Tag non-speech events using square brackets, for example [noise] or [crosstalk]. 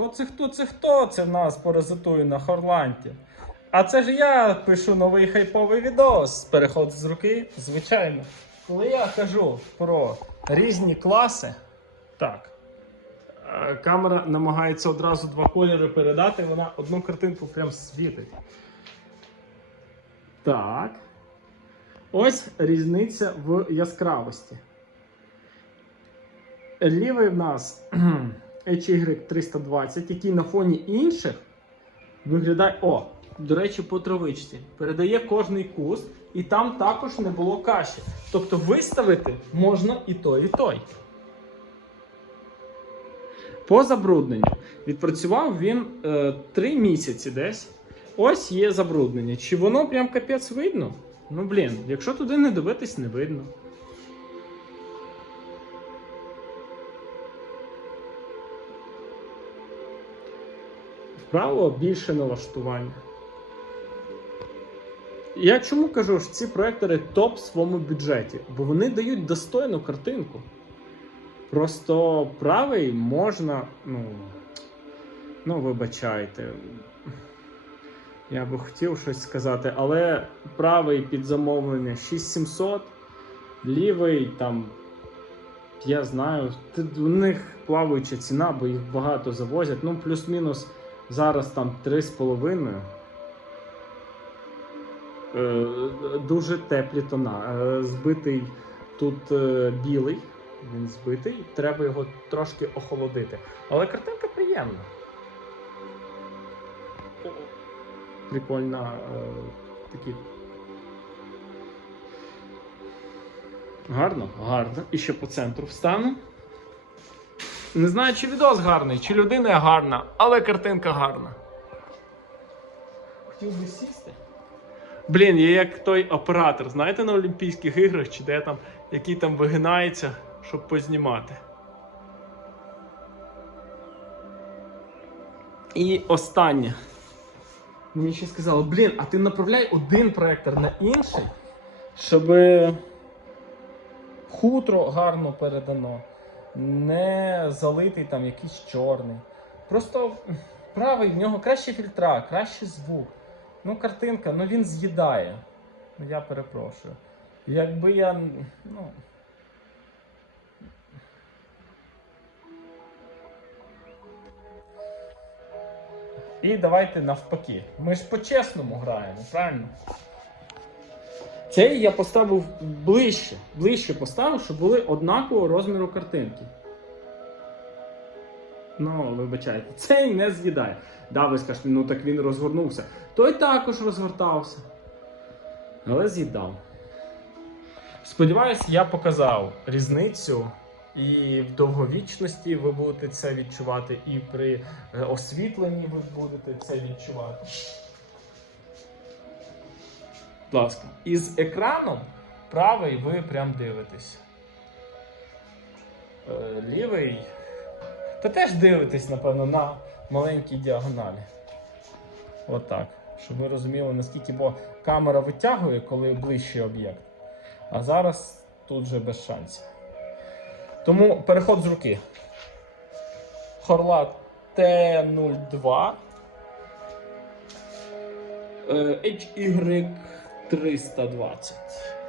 Хто це, хто це, хто це нас паразитує на Хорланті? А це ж я пишу новий хайповий відос. Переход з руки, звичайно. Коли я кажу про різні класи, так. е, Камера намагається одразу два кольори передати, вона одну картинку прям світить. Так. Ось різниця в яскравості. Лівий в нас [clears throat] HY320, який на фоні інших виглядає. О, до речі, по травичці. Передає кожний куст, і там також не було каші. Тобто виставити можна і той, і той. По забрудненню. Відпрацював він е, 3 місяці десь. Ось є забруднення. Чи воно прям капець видно? Ну блін, якщо туди не дивитись, не видно. Вправо більше налаштування. Я чому кажу, що ці проектори топ в своєму бюджеті, бо вони дають достойну картинку. Просто правий можна, ну, ну, вибачайте. Я би хотів щось сказати, але правий під замовлення 6700, лівий там, я знаю, у них плаваюча ціна, бо їх багато завозять. Ну, плюс-мінус зараз там 3,5. Е, Дуже теплі тона. Е, Збитий тут е, білий, він збитий, треба його трошки охолодити. Але картинка приємна. Прикольна такі. Гарно, гарно. І ще по центру встану. Не знаю, чи відос гарний, чи людина гарна, але картинка гарна. Хотів би сісти. Блін, я як той оператор, знаєте, на Олімпійських іграх, чи де там, який там вигинається, щоб познімати. І останнє. Мені ще сказали, блін, а ти направляй один проектор на інший, щоб хутро гарно передано, не залитий там якийсь чорний. Просто правий в нього кращі фільтра, кращий звук. Ну, картинка, ну він з'їдає. Ну, я перепрошую. Якби я. Ну. І давайте навпаки. Ми ж по-чесному граємо, правильно? Цей я поставив ближче. Ближче поставив, щоб були однакового розміру картинки. Ну, вибачайте, цей не з'їдає. Да, ви скажете, ну так він розгорнувся. Той також розгортався. Але з'їдав. Сподіваюсь, я показав різницю. І в довговічності ви будете це відчувати, і при е, освітленні ви будете це відчувати. Будь ласка. Із екраном правий ви прям дивитесь. Е, Лівий. Та теж дивитесь, напевно, на маленькій діагоналі. Отак. Щоб ви розуміли, наскільки бо камера витягує, коли ближчий об'єкт. А зараз тут вже без шансів. Тому переход з руки. Хорлат Т02. Е, HY320.